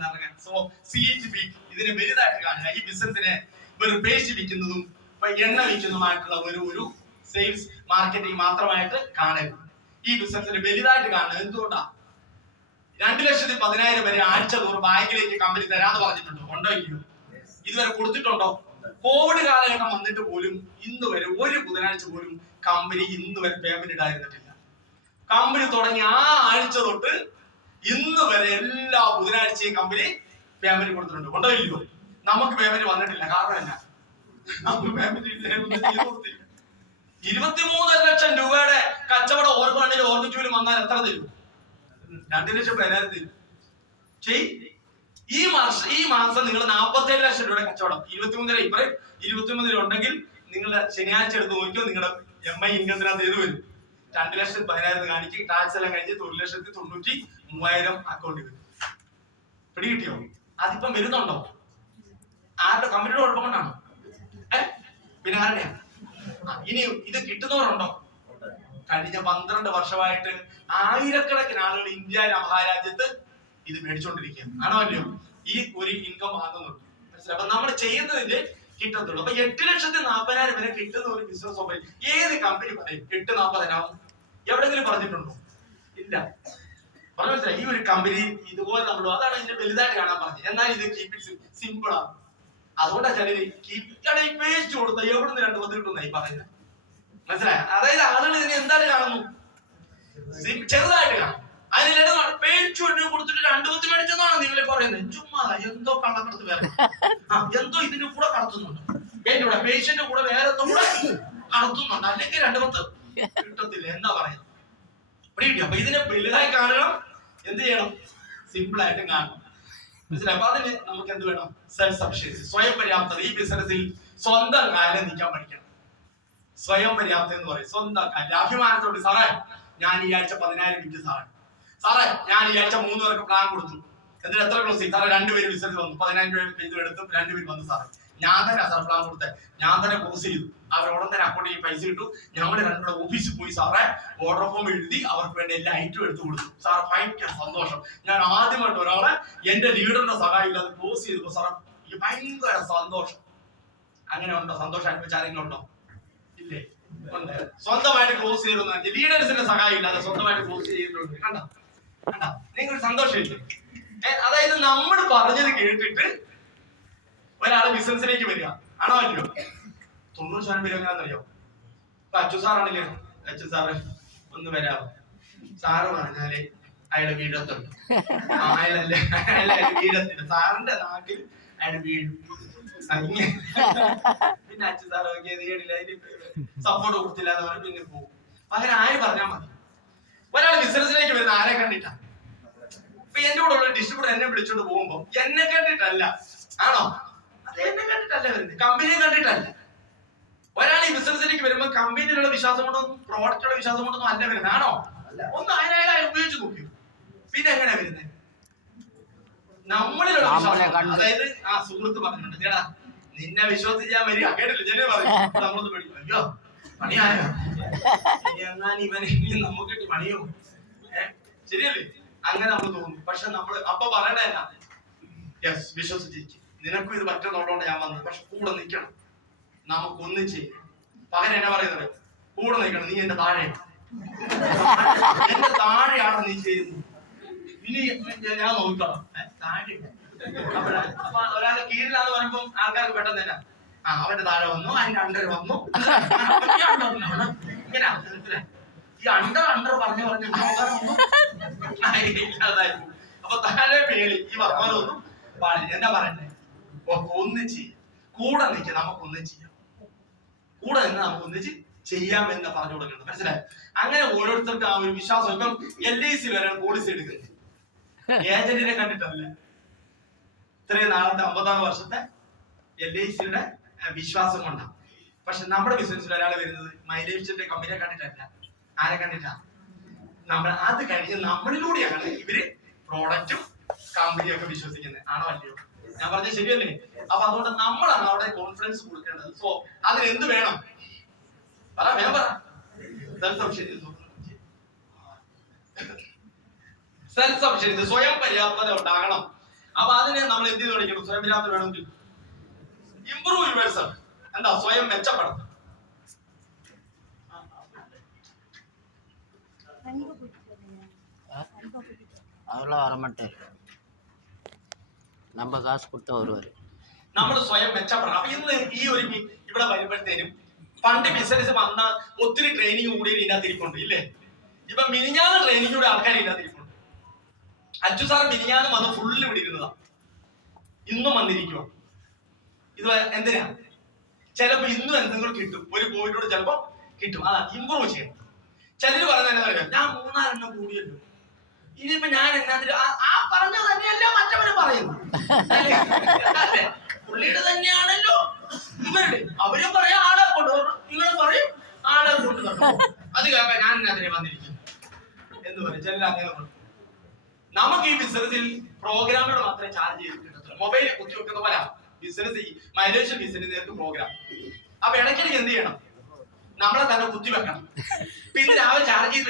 ഒന്ന് ഇറങ്ങാൻ. So CHB ഇതിനെ വലുതായിട്ട് കാണുക. ഈ ബിസിനസിനെ വെറും പേശി വിൽക്കുന്നതും എണ്ണ വിൽക്കുന്നതുമായിട്ടുള്ള ഒരു സെയിൽസ് മാർക്കറ്റിംഗ് മാത്രമായിട്ട് കാണരുത്. ഈ ബിസിനസിനെ വലുതായിട്ട് കാണുക. എന്തുകൊണ്ടാ? 2,10,000 വരെ ആഴ്ച തോറും ബാങ്കിലേക്ക് കമ്പനി തരാന്ന് പറഞ്ഞിട്ടുണ്ടോ? ഉണ്ടോ ഇല്ലയോ? ഇതുവരെ കൊടുത്തിട്ടുണ്ടോ? കോവിഡ് കാലഘട്ടം വന്നിട്ട് പോലും ഇന്ന് വരെ ഒരു ബുധനാഴ്ച പോലും കമ്പനി ഇന്ന് വരെ പേയ്മെന്റ് ഇടാതിരുന്നിട്ടില്ല. കമ്പനി തുടങ്ങി ആ ആഴ്ച തൊട്ട് ഇന്ന് വരെ എല്ലാ ബുധനാഴ്ചയും കമ്പനി പേയ്മെന്റ് കൊടുത്തിട്ടുണ്ട്. ഉണ്ടോ ഇല്ലയോ? നമുക്ക് പേയ്മെന്റ് വന്നിട്ടില്ല. കാരണം എന്നാ? നമുക്ക് പേയ്മെന്റ് 23 ലക്ഷം രൂപയുടെ കച്ചവടം ഓർമ്മിച്ചൂലും വന്നാൽ എത്ര തരും? 2 ലക്ഷം പേരാരും തരും. ഈ മാസം നിങ്ങൾ 47 ലക്ഷം രൂപയുടെ കച്ചവടം 23 ഉണ്ടെങ്കിൽ നിങ്ങൾ ശനിയാഴ്ച എടുത്ത് നോക്കിയോ, നിങ്ങളുടെ MI ഇൻകത്തിനകത്ത് ഏത് വരും? 2,10,000 കാണിക്കും. ടാക്സ് എല്ലാം കഴിഞ്ഞ് 1,93,000 അക്കൗണ്ടിൽ വരും. പിടികിട്ടിയോ? അതിപ്പം വരുന്നുണ്ടോ? ആരുടെ? കമ്പനിയുടെ കുഴപ്പം കൊണ്ടാണോ? പിന്നെ ആരുടെയാ? ഇനി ഇത് കിട്ടുന്നവരുണ്ടോ? കഴിഞ്ഞ 12 വർഷമായിട്ട് ആയിരക്കണക്കിന് ആളുകൾ ഇന്ത്യ മഹാരാജ്യത്ത് ഇത് മേടിച്ചോണ്ടിരിക്കുകയാണ്. ആണോ അല്ലയോ? ഈ ഒരു ഇൻകം വാങ്ങുന്നുണ്ട്. അപ്പൊ നമ്മൾ ചെയ്യുന്നതിന്റെ കിട്ടത്തുള്ളൂ. അപ്പൊ 8,40,000 വരെ കിട്ടുന്ന ഒരു ബിസിനസ് ഓപ്പറേഷൻ ഏത് കമ്പനി പറയും 8,40,000? എവിടെങ്കിലും പറഞ്ഞിട്ടുണ്ടോ? ഇല്ല. പറഞ്ഞു മനസ്സിലായി? ഈ ഒരു കമ്പനി ഇതുപോലെ നമ്മൾ അതാണ് ഇതിന്റെ വലുതായിട്ട് കാണാൻ പറഞ്ഞത്. എന്നാൽ ഇത് കീപ് ഇറ്റ് സിമ്പിൾ ആണ്. അതുകൊണ്ടാണ് ചിലര് പേസ്റ്റ് കൊടുത്ത എവിടുന്ന് 2 10 കിട്ടുന്നായി പറയുന്നത്. മനസ്സിലായി? അതായത് ആളുകൾ ഇതിനെ എന്താണ് കാണുന്നു? ചെറുതായിട്ട് കാണും. അതിന് പേച്ചു കൊടുത്തിട്ട് 2 10 മേടിച്ചെന്നാണ് നിങ്ങളെ പറയുന്നത്. ചുമ്മാ എന്തോ കള്ളക്കടത്ത് വേറെ എന്തോ ഇതിന്റെ കൂടെ കടത്തുന്നുണ്ട്. കൂടെ പേഷ്യന്റെ കൂടെ വേറെ എന്തോ കൂടെ കടത്തുന്നുണ്ട്. അല്ലെങ്കിൽ 2 10 കിട്ടത്തില്ല. എന്താ പറയുന്നത്? അപ്പൊ ഇതിനെ വലുതായി കാണണം. എന്ത് ചെയ്യണം? സിമ്പിൾ ആയിട്ട് കാണണം. മനസ്സിലായി? അപ്പൊ അതിന് നമുക്ക് എന്ത് വേണം? സെൽഫ് സഫിഷ്യൻസി, സ്വയം പര്യാപ്തത. ഈ ബിസിനസ്സിൽ സ്വന്തം കാലം നിൽക്കാൻ പഠിക്കണം. സ്വയം പര്യാപ്തത എന്ന് പറയും സ്വന്തം കാര്യം. അഭിമാനത്തോട് സാറേ ഞാൻ ഈ ആഴ്ച 10,000 വിറ്റ് സാറേ ഞാൻ ഈ ആഴ്ച 3 പേർക്ക് പ്ലാൻ കൊടുത്തു. എന്നിട്ട് എത്ര ക്ലോസ് ചെയ്യും? സാറേ 2 പേര് ബിസിനസ് വന്നു, 10,000 രൂപ ഇത് എടുത്തു, 2 പേര് വന്നു. സാറേ ഞാൻ തന്നെ സാർ പ്ലാൻ കൊടുത്തേ, ഞാൻ തന്നെ ക്ലോസ് ചെയ്തു. അവർ ഉടൻ തന്നെ അക്കൗണ്ടിൽ പൈസ കിട്ടു. ഞങ്ങൾ 2 പേരുടെ ഓഫീസിൽ പോയി സാറേ ഓർഡർ ഫോം എഴുതി അവർക്ക് വേണ്ടി എല്ലാ ഐറ്റവും എടുത്തു കൊടുത്തു. സാർ ഭയങ്കര സന്തോഷം. ഞാൻ ആദ്യമായിട്ട് ഒരാളെ എന്റെ ലീഡറിന്റെ സഹായം ഇല്ലാതെ ക്ലോസ് ചെയ്തപ്പോ സാറേ ഭയങ്കര സന്തോഷം. അങ്ങനെ ഉണ്ടോ? സന്തോഷം അനുഭവിച്ച ആരെങ്കിലും ഉണ്ടോ? ഇല്ലേ? ഉണ്ട്. സ്വന്തമായിട്ട് ക്ലോസ് ചെയ്തിരുന്ന ലീഡേഴ്സിന്റെ സഹായം ഇല്ലാതെ സ്വന്തമായിട്ട് ക്ലോസ് ചെയ്തിട്ടുണ്ട്. കണ്ടോ? നിങ്ങൾക്ക് സന്തോഷമില്ലേ? അതായത് നമ്മൾ പറഞ്ഞത് കേട്ടിട്ട് ഒരാള് ബിസിനസ്സിലേക്ക് വരിക. ആണോ അല്ലയോ? 90% പേര് എങ്ങനെയാണെന്നറിയോ? ഇപ്പൊ അച്ചു സാറാണെങ്കിലും അച്ചു സാറ് ഒന്ന് വരാമോ? സാറ് പറഞ്ഞാല് അയാളെ വീടത്തുണ്ട്. അയാളെ വീടത്തില്ല. സാറിന്റെ നാട്ടിൽ അയാൾ വീഴും. പിന്നെ അച്ചു സാറ് നോക്കിയത് സപ്പോർട്ട് കൊടുത്തില്ല എന്ന് പറഞ്ഞ് പിന്നെ പോകും. അങ്ങനെ ആര് പറഞ്ഞാൽ മതി. ഒരാൾ ബിസിനസ്സിലേക്ക് വരുന്ന ആരെ കണ്ടിട്ടാ? ഇപ്പൊ എന്റെ കൂടെ ഉള്ള ഡിസ്ട്രിബ്യൂട്ടർ എന്നെ വിളിച്ചോണ്ട് പോകുമ്പോ എന്നെ കണ്ടിട്ടല്ല. ആണോ? അത് എന്നെ കണ്ടിട്ടല്ല വരുന്നത്, കമ്പനിയെ കണ്ടിട്ടല്ല. ഒരാൾ ഈ ബിസിനസ്സിലേക്ക് വരുമ്പോ കമ്പനിയിലുള്ള വിശ്വാസം കൊണ്ടൊന്നും പ്രോഡക്റ്റുള്ള വിശ്വാസം കൊണ്ടൊന്നും അല്ല വരുന്നത്. ആണോ? ഒന്ന് അതിനായി ഉപയോഗിച്ച് നോക്കി. പിന്നെ എങ്ങനെയാ വരുന്നത്? നമ്മളിലുള്ള വിശ്വാസം. അതായത് ആ സുഹൃത്ത് പറഞ്ഞിട്ടുണ്ട്, ചേട്ടാ നിന്നെ വിശ്വസിച്ചാൽ വരിക. കേട്ടില്ല? ചില പറഞ്ഞു നമ്മളൊന്ന് പഠിക്കും. അയ്യോ പണിയായോ എന്നാൽ ഇവനെ നമുക്കിട്ട് പണിയോ? ശരിയല്ലേ? അങ്ങനെ നമ്മൾ തോന്നും. പക്ഷെ നമ്മൾ അപ്പൊ പറയണ എന്നാ? യെസ്, വിശ്വസിച്ചിരിക്കും. നിനക്കും ഇത് പറ്റുന്നുള്ളതുകൊണ്ട് ഞാൻ വന്നത്. പക്ഷെ കൂടെ നിൽക്കണം, നമുക്കൊന്നും ചെയ്യും. പകരം എന്നാ പറയുന്നത്? കൂടെ നിൽക്കണം. നീ എന്റെ താഴെയാണ്, എന്റെ താഴെയാണ് നീ ചെയ്യുന്നത്. ഇനി ഞാൻ നോക്കണം താഴെ. അപ്പൊ ഒരാളെ കീഴിലാന്ന് പറയുമ്പോ ആൾക്കാർക്ക് പെട്ടെന്ന് തന്നെ അവന്റെ താഴെ വന്നു, അതിന്റെ അണ്ടർ വന്നു. ഇങ്ങനെ ഈ അണ്ടർ പറഞ്ഞു ഇല്ലാതായി. അപ്പൊ താഴെ മേളി ഈ വർത്തമാനമൊന്നും പാടില്ല. എന്താ പറയണ്ടേ? ഒന്നും ചെയ്യും. കൂടെ നിൽക്കുക, നമുക്കൊന്നും ചെയ്യാം. കൂടെ നിന്ന് നമുക്ക് ഒന്നിച്ച് ചെയ്യാമെന്ന് പറഞ്ഞു കൊടുക്കണം. മനസ്സിലായി? അങ്ങനെ ഓരോരുത്തർക്ക് ആ ഒരു വിശ്വാസം. ഇപ്പം LIC വരെ പോളിസി എടുക്കുന്നത് ഏജന്റിനെ കണ്ടിട്ടല്ല. ഇത്രയും നാളത്തെ 50 വർഷത്തെ LICയുടെ വിശ്വാസം കൊണ്ടാണ്. പക്ഷെ നമ്മുടെ ബിസിനസ്സിൽ ഒരാൾ വരുന്നത് മൈലേജിന്റെ കമ്പനിയെ കണ്ടിട്ടല്ല. ആരെ കണ്ടിട്ടാ? നമ്മൾ അത് കഴിഞ്ഞ് നമ്മളിലൂടെയാണ് ഇവര് പ്രോഡക്റ്റും കമ്പനിയും ഒക്കെ വിശ്വസിക്കുന്നത്. ആണോ അല്ലയോ? ഞാൻ പറഞ്ഞത് ശരിയല്ലേ? അപ്പൊ അതുകൊണ്ട് നമ്മളാണ് അവിടെ കോൺഫിഡൻസ് കൊടുക്കേണ്ടത്. സോ അതിന് എന്ത് വേണം? പറ, വേഗം പറ. സെൽഫ് സഫിഷ്യൻസി, സ്വയം പര്യാപ്തത ഉണ്ടാകണം. അപ്പൊ അതിനെ നമ്മൾ എന്ത് ചെയ്ത് പഠിക്കണം? സ്വയം പര്യാപ്തത വേണമെങ്കിൽ ഇംപ്രൂവ് യുവേഴ്സെൽഫ്. എന്താ? സ്വയം മെച്ചപ്പെടുത്തും. அதெல்லாம் வரமாட்டார். நம்ம காசு கொடுத்தா வருவார். നമ്മൾ സ്വയം മെച്ചപ്പെടണം. അപ്പൊ ഇന്ന് ഈ ഒരു ഇവിടെ വരുമ്പോഴത്തേനും പണ്ട് ബിസിനസ് വന്ന ഒത്തിരി ട്രെയിനിങ് കൂടി ഇതിനകത്ത് ഇരിപ്പുണ്ട് ഇല്ലേ? ഇപ്പൊ മിനിഞ്ഞാന്ന് ട്രെയിനിങ് കൂടെ ആൾക്കാർ ഇതിനകത്ത് ഇരിപ്പുണ്ട്. അച്ചു സാർ മിനിഞ്ഞാന്ന് വന്ന് ഫുള്ള് ഇവിടെ ഇരുന്നതാ, ഇന്നും വന്നിരിക്കുക. ഇത് എന്തിനാ? ചിലപ്പോ ഇന്നും എന്തെങ്കിലും കിട്ടും, ഒരു പോയിന്റോട് ചിലപ്പോ കിട്ടും. അതാ ഇമ്പ്രൂവ് ചെയ്യണം. ചിലര് പറയുന്നത് ഞാൻ 3-4 എണ്ണം കൂടിയല്ലോ, ഇനിയിപ്പോ ഞാൻ എന്നാ ആ പറഞ്ഞത് തന്നെയല്ല മറ്റവരും പറയുന്നു. പുള്ളിയുടെ തന്നെയാണല്ലോ ഇവരുടെ, അവരും പറയാം ആളെ കൊണ്ടുവരണം, നിങ്ങൾ പറയും ആളെ കൊണ്ടുവരണം. അത് കേൾക്കാൻ ഞാൻ അതിനെ വന്നിരിക്കുന്നു എന്ന് പറയും ചില. അങ്ങനെ നമുക്ക് ഈ ബിസിനസ്സിൽ പ്രോഗ്രാമുകൾ മാത്രമേ ചാർജ് ചെയ്ത് കിട്ടത്തുള്ളൂ. മൊബൈൽ കുത്തി വെക്കുന്ന പോലെ ബിസിനസ്, മൈലേഷൻ ബിസിനസ് പ്രോഗ്രാം. അപ്പൊ ഇടയ്ക്കിടയ്ക്ക് എന്ത് ചെയ്യണം? നമ്മളെ തന്നെ കുത്തി വെക്കണം. പിന്നെ രാവിലെ ചാർജ് ചെയ്ത്